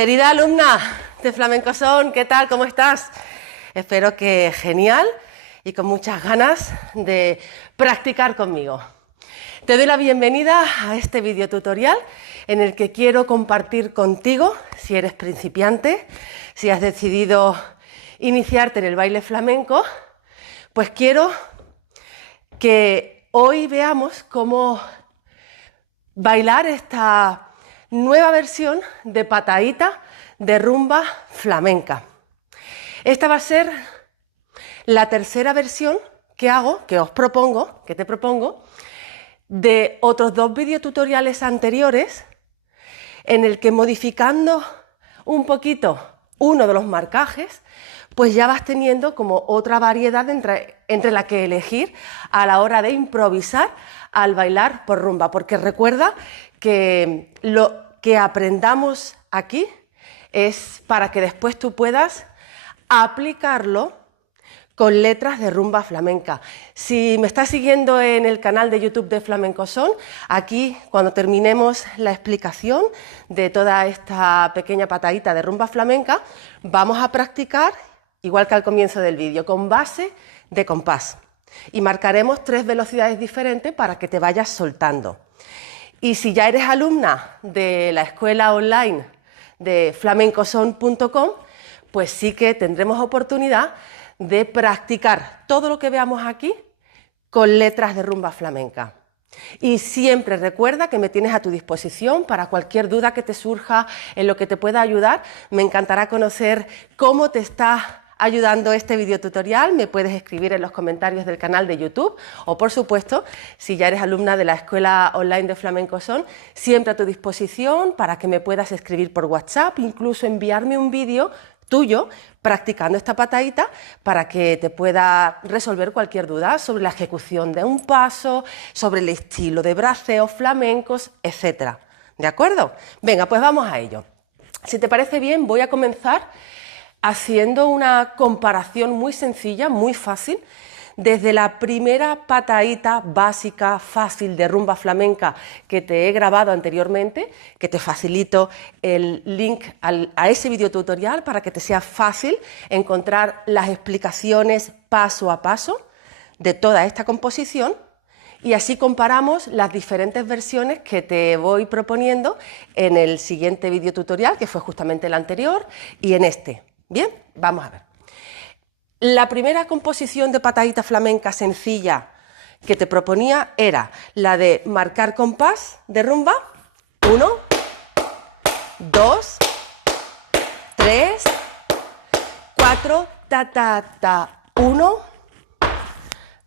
Querida alumna de Flamenco Son, ¿qué tal? ¿Cómo estás? Espero que genial y con muchas ganas de practicar conmigo. Te doy la bienvenida a este video tutorial en el que quiero compartir contigo, si eres principiante, si has decidido iniciarte en el baile flamenco, pues quiero que hoy veamos cómo bailar esta nueva versión de pataíta de rumba flamenca. Esta va a ser la tercera versión que hago, que te propongo, de otros dos videotutoriales anteriores en el que modificando un poquito uno de los marcajes, pues ya vas teniendo como otra variedad entre la que elegir a la hora de improvisar al bailar por rumba, porque recuerda que lo que aprendamos aquí es para que después tú puedas aplicarlo con letras de rumba flamenca. Si me estás siguiendo en el canal de YouTube de Flamenco Son, aquí cuando terminemos la explicación de toda esta pequeña patadita de rumba flamenca, vamos a practicar, igual que al comienzo del vídeo, con base de compás. Y marcaremos 3 velocidades diferentes para que te vayas soltando. Y si ya eres alumna de la escuela online de flamencoson.com, pues sí que tendremos oportunidad de practicar todo lo que veamos aquí con letras de rumba flamenca. Y siempre recuerda que me tienes a tu disposición para cualquier duda que te surja, en lo que te pueda ayudar. Me encantará conocer cómo te está ayudando este videotutorial. Me puedes escribir en los comentarios del canal de YouTube o, por supuesto, si ya eres alumna de la escuela online de Flamenco Son, siempre a tu disposición para que me puedas escribir por WhatsApp, incluso enviarme un vídeo tuyo practicando esta patadita para que te pueda resolver cualquier duda sobre la ejecución de un paso, sobre el estilo de braceos flamencos, etc. ¿De acuerdo? Venga, pues vamos a ello. Si te parece bien, voy a comenzar haciendo una comparación muy sencilla, muy fácil, desde la primera patadita básica, fácil de rumba flamenca que te he grabado anteriormente, que te facilito el link a ese videotutorial para que te sea fácil encontrar las explicaciones paso a paso de toda esta composición, y así comparamos las diferentes versiones que te voy proponiendo en el siguiente videotutorial, que fue justamente el anterior, y en este. Bien, vamos a ver. La primera composición de patadita flamenca sencilla que te proponía era la de marcar compás de rumba. 1, 2, 3, 4, ta, ta, ta. 1,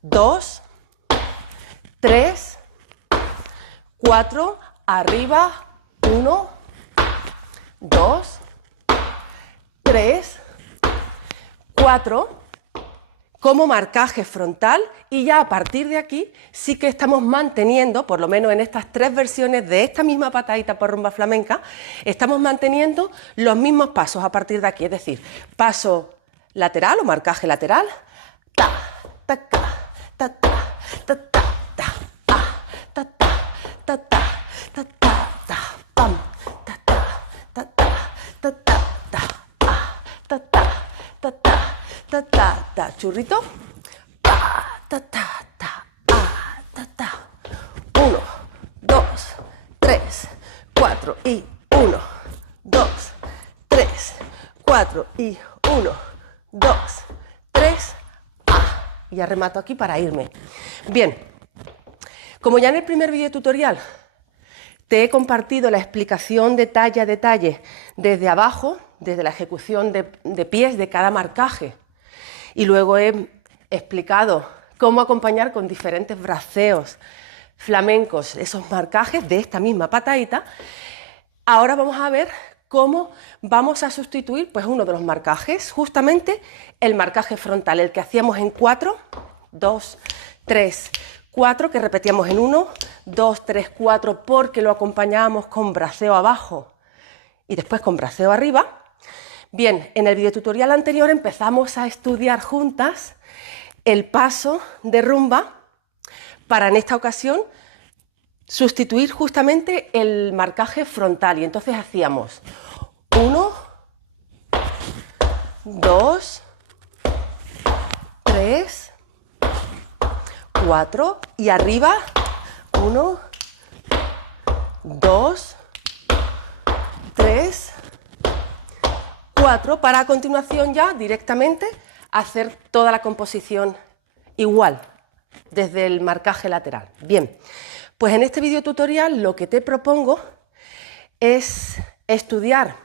2, 3, 4, arriba. 1, 2, 3, 4, como marcaje frontal, y ya a partir de aquí sí que estamos manteniendo, por lo menos en estas 3 versiones de esta misma patadita por rumba flamenca, estamos manteniendo los mismos pasos a partir de aquí, es decir, paso lateral o marcaje lateral, ta, ta, ta, ta, ta, ta, ta, ta, ta, ta, ta, ta, ta, ta, pam, ta, ta, ta, ta, ta, ta, ta, ta, ta, ta, ta, churrito, ta, ta, ta, ta, ta, 1, 2, 3, 4 y 1, 2, 3, 4 y 1, 2, 3, y ya remato aquí para irme. Bien, como ya en el primer videotutorial te he compartido la explicación detalle a detalle desde abajo, desde la ejecución de pies de cada marcaje, y luego he explicado cómo acompañar con diferentes braceos flamencos esos marcajes de esta misma patadita. Ahora vamos a ver cómo vamos a sustituir pues uno de los marcajes, justamente el marcaje frontal, el que hacíamos en 4, 2, 3, 4, que repetíamos en 1, 2, 3, 4, porque lo acompañábamos con braceo abajo y después con braceo arriba. Bien, en el videotutorial anterior empezamos a estudiar juntas el paso de rumba para, en esta ocasión, sustituir justamente el marcaje frontal, y entonces hacíamos 1, 2, 3, 4 y arriba 1, 2, 3, 4 para a continuación ya directamente hacer toda la composición igual desde el marcaje lateral. Bien, pues en este video tutorial lo que te propongo es estudiar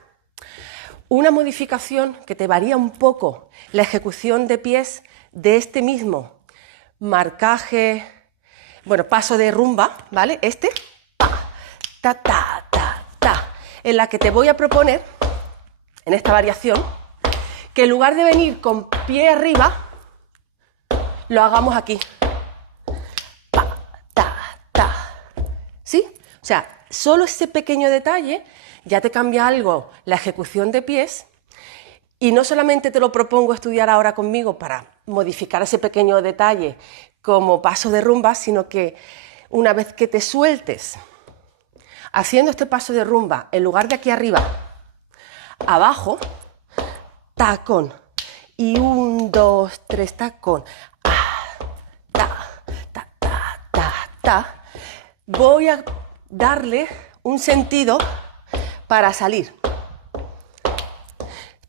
una modificación que te varía un poco la ejecución de pies de este mismo marcaje, bueno, paso de rumba, ¿vale? Este, pa, ta, ta, ta, ta, en la que te voy a proponer, en esta variación, que en lugar de venir con pie arriba, lo hagamos aquí. Pa, ta, ta. ¿Sí? O sea, solo ese pequeño detalle ya te cambia algo la ejecución de pies, y no solamente te lo propongo estudiar ahora conmigo para modificar ese pequeño detalle como paso de rumba, sino que una vez que te sueltes haciendo este paso de rumba, en lugar de aquí arriba, abajo, tacón, y 1, 2, 3, tacón, ta, ta, ta, ta, ta, voy a darle un sentido para salir.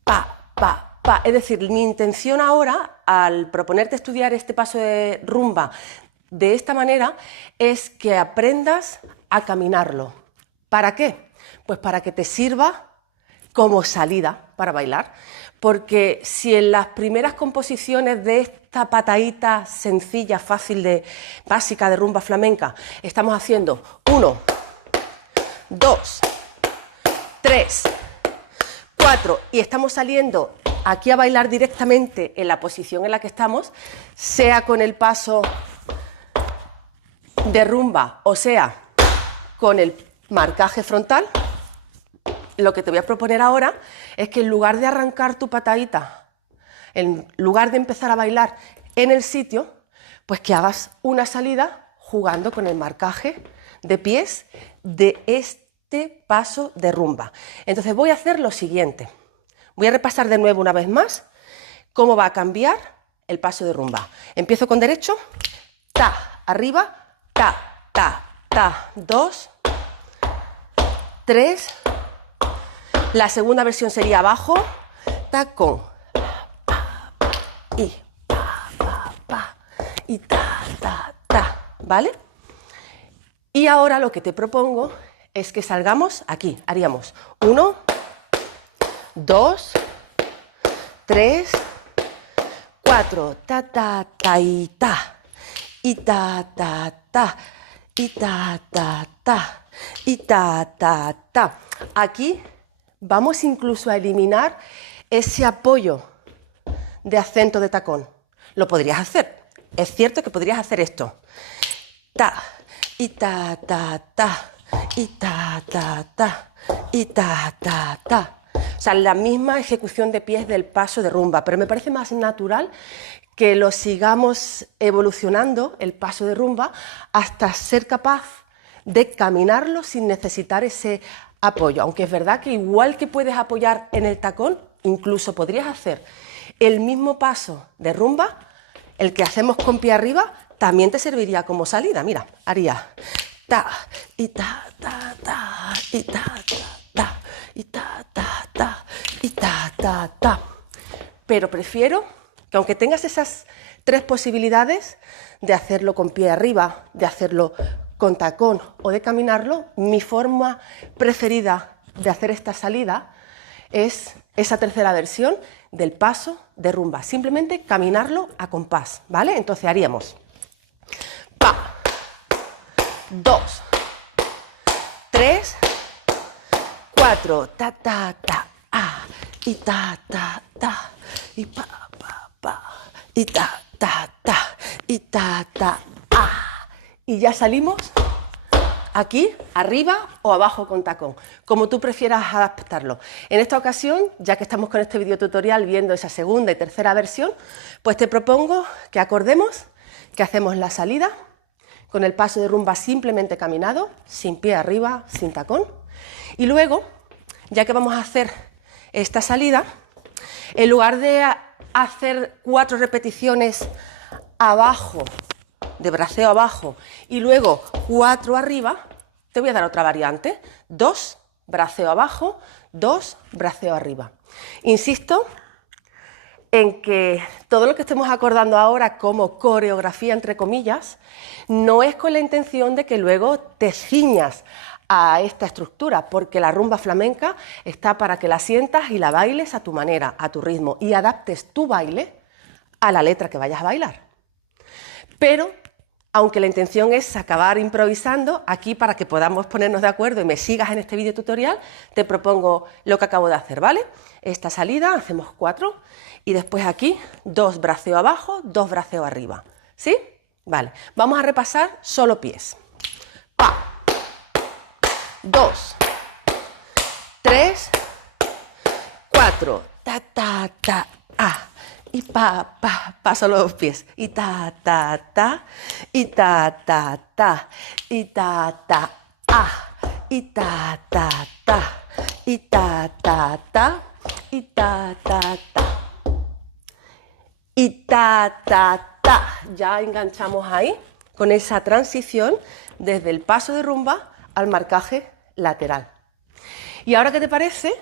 Pa, pa, pa. Es decir, mi intención ahora, al proponerte estudiar este paso de rumba de esta manera, es que aprendas a caminarlo. ¿Para qué? Pues para que te sirva como salida para bailar, porque si en las primeras composiciones de esta patadita sencilla, fácil, básica de rumba flamenca, estamos haciendo 1, 2, 3, 4 y estamos saliendo aquí a bailar directamente en la posición en la que estamos, sea con el paso de rumba o sea con el marcaje frontal, lo que te voy a proponer ahora es que en lugar de arrancar tu patadita, en lugar de empezar a bailar en el sitio, pues que hagas una salida jugando con el marcaje de pies de este paso de rumba. Entonces voy a hacer lo siguiente. Voy a repasar de nuevo una vez más cómo va a cambiar el paso de rumba. Empiezo con derecho, ta, arriba, ta, ta, ta, 2, 3, la segunda versión sería abajo, tacón, y pa, pa, pa, y ta, ta, ta, ¿vale? Y ahora lo que te propongo es que salgamos aquí, haríamos 1, 2, 3, 4, ta, ta, ta, y ta, y ta, ta, ta, y ta, ta, ta, y ta, ta, ta. Aquí vamos incluso a eliminar ese apoyo de acento de tacón. Lo podrías hacer. Es cierto que podrías hacer esto. Ta, y ta, ta, ta, y ta, ta, ta, y ta, ta, ta. O sea, la misma ejecución de pies del paso de rumba, pero me parece más natural que lo sigamos evolucionando, el paso de rumba, hasta ser capaz de caminarlo sin necesitar ese apoyo. Aunque es verdad que igual que puedes apoyar en el tacón, incluso podrías hacer el mismo paso de rumba, el que hacemos con pie arriba, también te serviría como salida. Mira, haría ta, y ta, ta, ta, y ta, ta, ta, y ta, ta, ta, y ta, ta, ta. Pero prefiero que aunque tengas esas tres posibilidades de hacerlo con pie arriba, de hacerlo con tacón o de caminarlo, mi forma preferida de hacer esta salida es esa tercera versión del paso de rumba. Simplemente caminarlo a compás, ¿vale? Entonces haríamos pa, 2, 3, 4, ta, ta, ta, y ta, ta, ta, y pa, pa, pa, y ta, ta, ta, y ta, ta, y ya salimos aquí, arriba o abajo con tacón, como tú prefieras adaptarlo. En esta ocasión, ya que estamos con este video tutorial viendo esa segunda y tercera versión, pues te propongo que acordemos que hacemos la salida con el paso de rumba simplemente caminado, sin pie arriba, sin tacón, y luego ya que vamos a hacer esta salida, en lugar de hacer 4 repeticiones abajo, de braceo abajo, y luego 4 arriba, te voy a dar otra variante. 2, braceo abajo, 2, braceo arriba. Insisto en que todo lo que estemos acordando ahora como coreografía, entre comillas, no es con la intención de que luego te ciñas a esta estructura, porque la rumba flamenca está para que la sientas y la bailes a tu manera, a tu ritmo, y adaptes tu baile a la letra que vayas a bailar. Pero, aunque la intención es acabar improvisando, aquí para que podamos ponernos de acuerdo y me sigas en este vídeo tutorial, te propongo lo que acabo de hacer, ¿vale? Esta salida, hacemos 4, y después aquí, 2 braceo abajo, 2 braceo arriba, ¿sí? Vale, vamos a repasar solo pies. Pa, 2, 3, 4, ta, ta, ta, ah, y pa, solo los pies, y ta, y ta, y ta, ah, y ta, y ta, y ta, y ta. Ya enganchamos ahí con esa transición desde el paso de rumba al marcaje lateral. ¿Y ahora qué te parece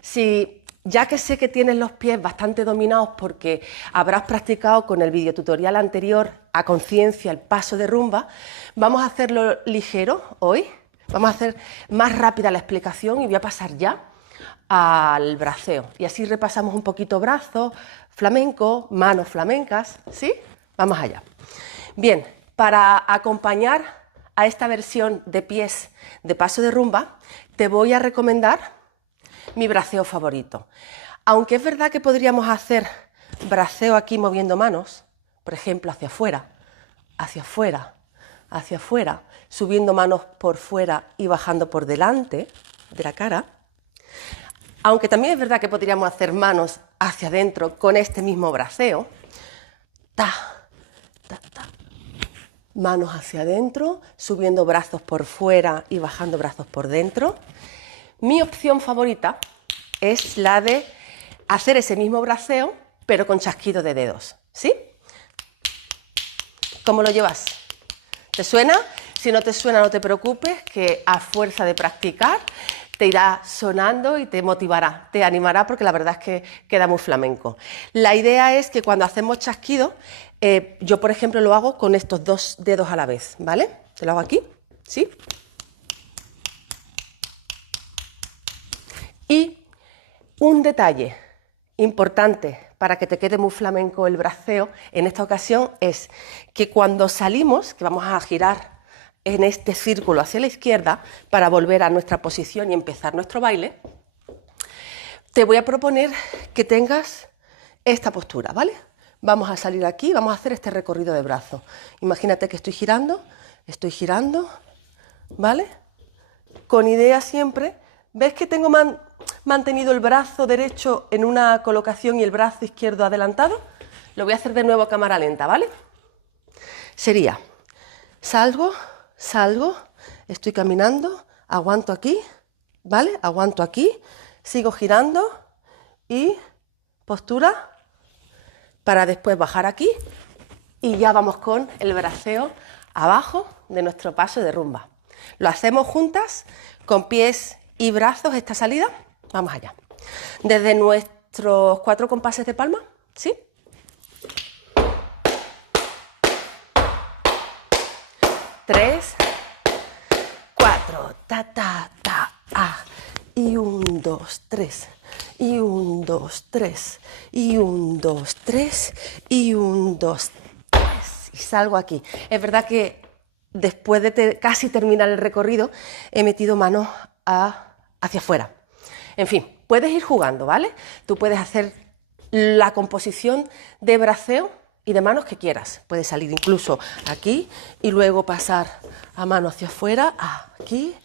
si, ya que sé que tienes los pies bastante dominados porque habrás practicado con el videotutorial anterior a conciencia el paso de rumba, vamos a hacerlo ligero hoy? Vamos a hacer más rápida la explicación y voy a pasar ya al braceo. Y así repasamos un poquito brazos, flamenco, manos flamencas, ¿sí? Vamos allá. Bien, para acompañar a esta versión de pies de paso de rumba, te voy a recomendar mi braceo favorito. Aunque es verdad que podríamos hacer braceo aquí moviendo manos, por ejemplo, hacia afuera, hacia afuera, hacia afuera, subiendo manos por fuera y bajando por delante de la cara. Aunque también es verdad que podríamos hacer manos hacia adentro con este mismo braceo. Ta, ta, ta. Manos hacia adentro, subiendo brazos por fuera y bajando brazos por dentro. Mi opción favorita es la de hacer ese mismo braceo, pero con chasquido de dedos, ¿sí? ¿Cómo lo llevas? ¿Te suena? Si no te suena, no te preocupes, que a fuerza de practicar te irá sonando y te motivará, te animará, porque la verdad es que queda muy flamenco. La idea es que cuando hacemos chasquido, yo por ejemplo lo hago con estos 2 dedos a la vez, ¿vale? Te lo hago aquí, ¿sí? Y un detalle importante para que te quede muy flamenco el braceo en esta ocasión es que cuando salimos, que vamos a girar en este círculo hacia la izquierda para volver a nuestra posición y empezar nuestro baile, te voy a proponer que tengas esta postura, ¿vale? Vamos a salir aquí, vamos a hacer este recorrido de brazos. Imagínate que estoy girando, ¿vale? Con idea siempre. ¿Ves que tengo mantenido el brazo derecho en una colocación y el brazo izquierdo adelantado? Lo voy a hacer de nuevo a cámara lenta, ¿vale? Sería, salgo, estoy caminando, aguanto aquí, ¿vale? Aguanto aquí, sigo girando y postura para después bajar aquí y ya vamos con el braceo abajo de nuestro paso de rumba. Lo hacemos juntas con pies y brazos esta salida. Vamos allá. Desde nuestros 4 compases de palma, ¿sí? 3, 4, ta, ta, ta, ah. Y 1, 2, 3. Y 1, 2, 3. Y 1, 2, 3. Y 1, 2, 3. Y salgo aquí. Es verdad que después de casi terminar el recorrido, he metido manos hacia afuera. En fin, puedes ir jugando, ¿vale? Tú puedes hacer la composición de braceo y de manos que quieras. Puedes salir incluso aquí y luego pasar a mano hacia afuera, aquí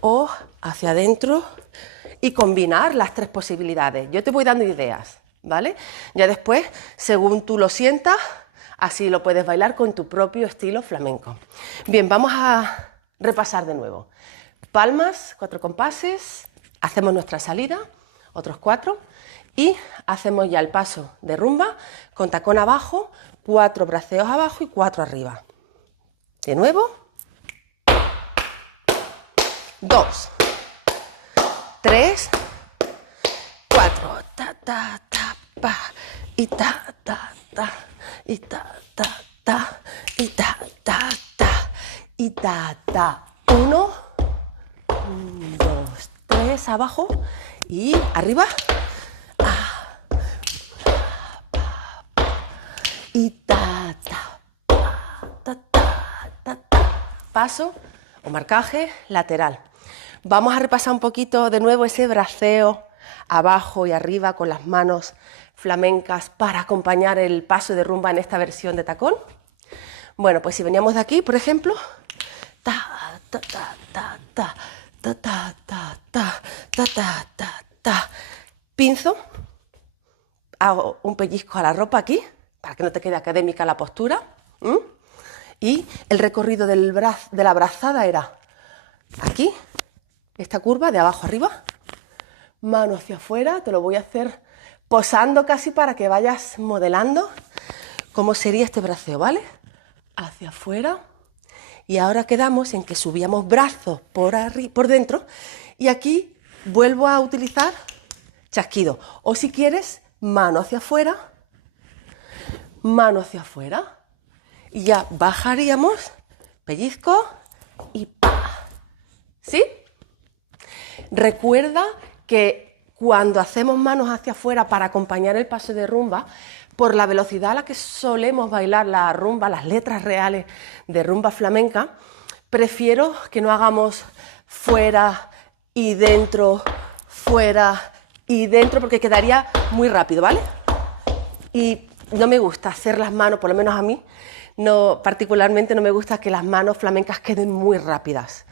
o hacia adentro y combinar las 3 posibilidades. Yo te voy dando ideas, ¿vale? Ya después, según tú lo sientas, así lo puedes bailar con tu propio estilo flamenco. Bien, vamos a repasar de nuevo. Palmas, 4 compases, Hacemos nuestra salida, otros 4, y hacemos ya el paso de rumba con tacón abajo, 4 braceos abajo y 4 arriba. De nuevo. 2, 3, 4, ta, ta, ta, pa, y ta, ta, ta, y ta, ta, ta, y ta, ta, ta, y ta, ta. 1, 2, 3, abajo y arriba. Y ta, ta, ta, ta, ta, ta. Paso o marcaje lateral. Vamos a repasar un poquito de nuevo ese braceo abajo y arriba con las manos flamencas para acompañar el paso de rumba en esta versión de tacón. Bueno, pues si veníamos de aquí, por ejemplo, ta, ta, ta, ta, ta, ta, ta, ta, ta, ta, ta, ta, ta, pinzo, hago un pellizco a la ropa aquí, para que no te quede académica la postura, y el recorrido de la brazada era aquí, esta curva de abajo arriba, mano hacia afuera, te lo voy a hacer posando casi para que vayas modelando cómo sería este braceo, ¿vale? Hacia afuera, y ahora quedamos en que subíamos brazos por dentro, y aquí vuelvo a utilizar chasquido, o si quieres, mano hacia afuera, y ya bajaríamos, pellizco y ¡pa! ¿Sí? Recuerda que cuando hacemos manos hacia afuera para acompañar el paso de rumba, por la velocidad a la que solemos bailar la rumba, las letras reales de rumba flamenca, prefiero que no hagamos fuera y dentro, porque quedaría muy rápido, ¿vale? Y no me gusta hacer las manos, por lo menos a mí, particularmente no me gusta que las manos flamencas queden muy rápidas.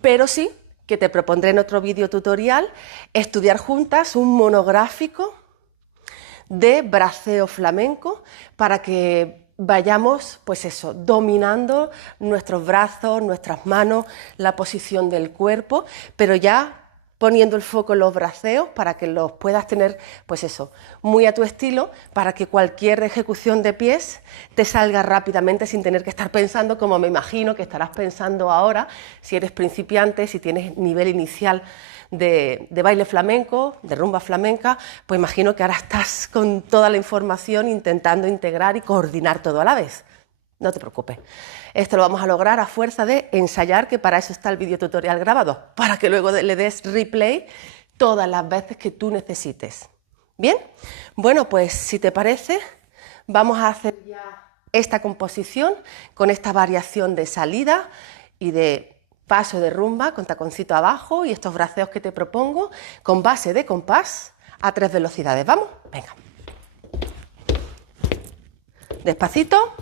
Pero sí que te propondré en otro vídeo tutorial estudiar juntas un monográfico de braceo flamenco para que vayamos, pues eso, dominando nuestros brazos, nuestras manos, la posición del cuerpo, pero ya poniendo el foco en los braceos para que los puedas tener, pues eso, muy a tu estilo, para que cualquier ejecución de pies te salga rápidamente sin tener que estar pensando, como me imagino que estarás pensando ahora, si eres principiante, si tienes nivel inicial de baile flamenco, de rumba flamenca, pues imagino que ahora estás con toda la información intentando integrar y coordinar todo a la vez. No te preocupes, esto lo vamos a lograr a fuerza de ensayar, que para eso está el vídeo tutorial grabado, para que luego le des replay todas las veces que tú necesites. ¿Bien? Bueno, pues si te parece, vamos a hacer ya esta composición con esta variación de salida y de paso de rumba con taconcito abajo y estos braceos que te propongo con base de compás a 3 velocidades. ¿Vamos? Venga. Despacito.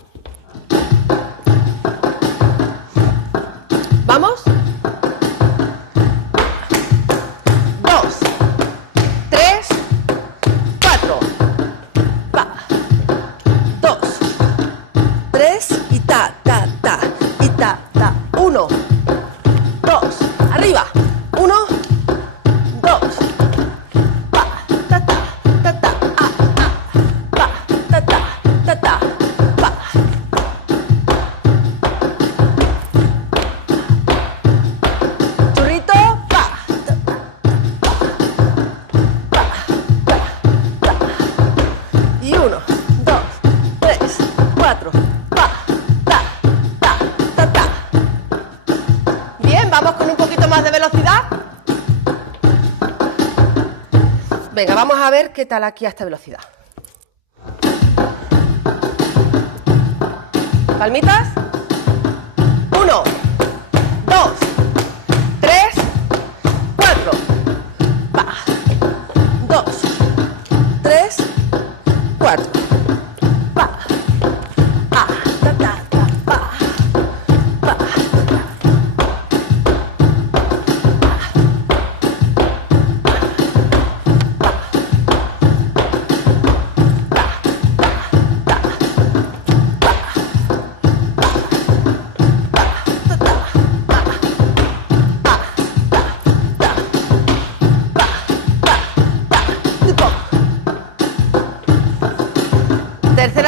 ¿Vamos? 2, 3, 4. Pa. 2, 3 y ta, ta, ta. Y ta, ta. 1, 2. Arriba. 1, 2. Pa, ta, ta, ta, ta. Pa, ta, ta, ta, ta. Pa. Venga, vamos a ver qué tal aquí a esta velocidad. Palmitas. 1, 2, 3, 4. Pa. 2, 3, 4. Pa. Ah, ta, ta, ta, pa. Pa.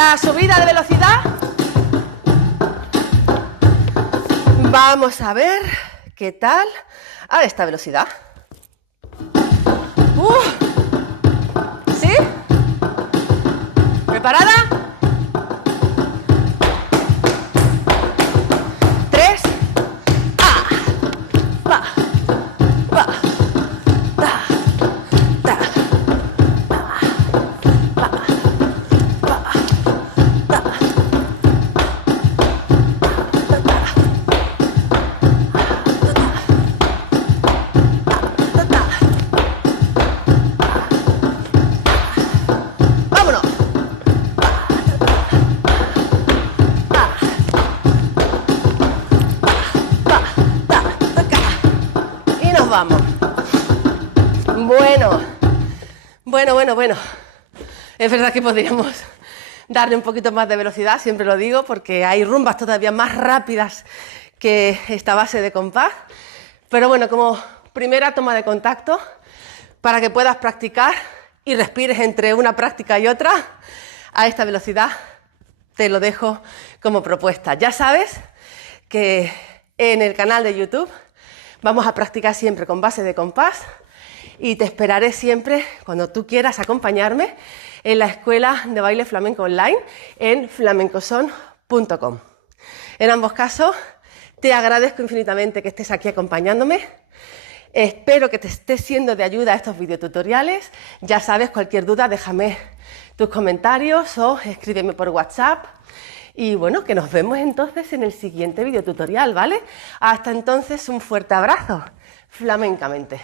la subida de velocidad. Vamos a ver qué tal a esta velocidad. ¿Sí? ¿Preparada? 3. Va. Va. Da. Da. Va. Va. Da. ¡Vámonos! Y nos vamos. Bueno. Es verdad que podríamos darle un poquito más de velocidad, siempre lo digo, porque hay rumbas todavía más rápidas que esta base de compás. Pero bueno, como primera toma de contacto, para que puedas practicar y respires entre una práctica y otra, a esta velocidad te lo dejo como propuesta. Ya sabes que en el canal de YouTube vamos a practicar siempre con base de compás y te esperaré siempre cuando tú quieras acompañarme en la escuela de baile flamenco online en flamencoson.com. En ambos casos te agradezco infinitamente que estés aquí acompañándome. Espero que te esté siendo de ayuda estos videotutoriales. Ya sabes, cualquier duda déjame tus comentarios o escríbeme por WhatsApp. Y bueno, que nos vemos entonces en el siguiente videotutorial, ¿vale? Hasta entonces, un fuerte abrazo, flamencamente.